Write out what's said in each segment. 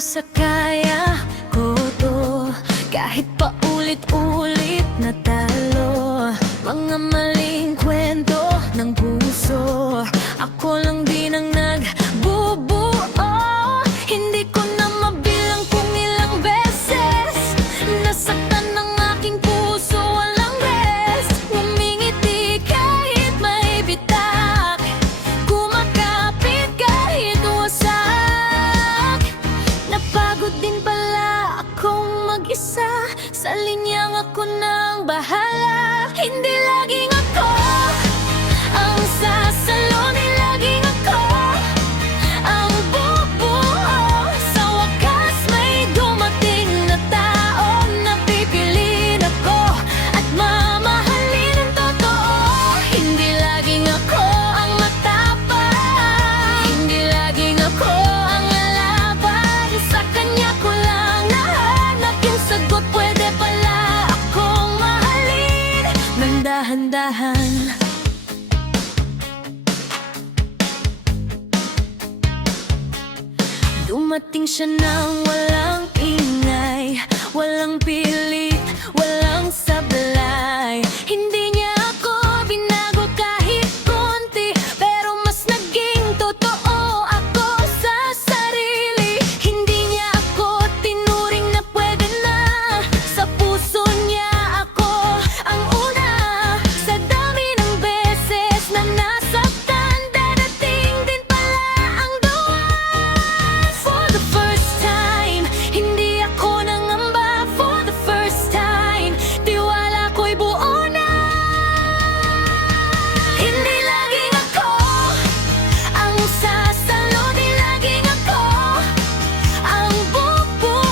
sa kaya ko to. Kahit paulit-ulit na talo, mga maling kwento ng puso, ako lang din ang nagbubuo. Hindi ko na mabilang kung ilang beses nasaktan ng aking puso, walang rest. Ngumingiti kahit may bitak, kumakapit kahit wasak. Napagod din pala akong mag-isa, sa linyang ako nang bahala. Hindi laging ako ang sasalo, di laging ako ang bubuo. Sa wakas may dumating na tao na pipiliin ako at mamahalin ng totoo. Hindi laging ako ang matapang, hindi laging ako ang lalaban. Sa kanya ko lang nahanap yung sagot, pwede pala akong mahalin ng dahan-dahan. Dumating siya nang walang ingay, walang pilit, walang sablay. Hindi niya ako binago kahit konti, pero mas naging totoo ako sa sarili. Hindi niya ako tinuring na pwede na, sa puso niya ako ang una. Sa dami ng beses na nasaktan, darating din pala ang the one. For the first time, hindi ako nangamba. For the first time, tiwala ko'y buo na. Hindi laging ako ang sasalo, di laging ako ang bubuo.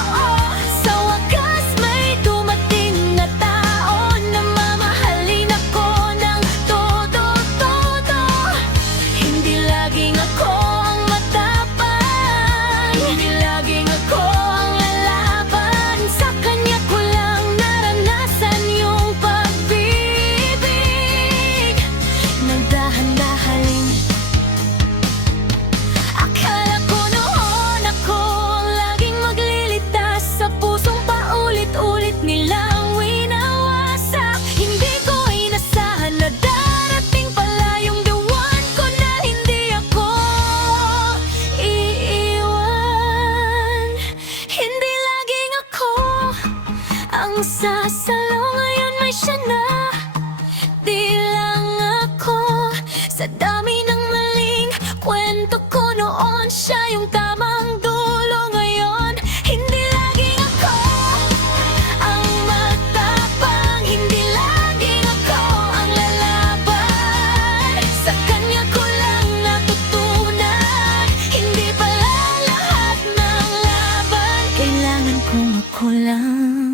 Sa wakas may dumating na tao na mamahalin ako ng todo-todo. Hindi laging ako ang matapang, hindi laging ako ang lalaban. Sa kanya ko lang naranasan yung pag-ibig ng dahan-dahan. Akala ko noon ako ang laging maglilitas, sa pusong paulit-ulit nilang winawasak. Hindi ko inasahan na darating pala yung the one ko, na hindi ako iiwan. Hindi laging ako ang sasalo, ngayon may siya na. Di lang ako, sa dami ng maling kwento ko noon, siya yung tamang dulo ngayon. Hindi laging ako ang matapang, hindi laging ako ang lalaban. Sa kanya ko lang natutunan, hindi pala lahat ng laban kailangan kong ako lang.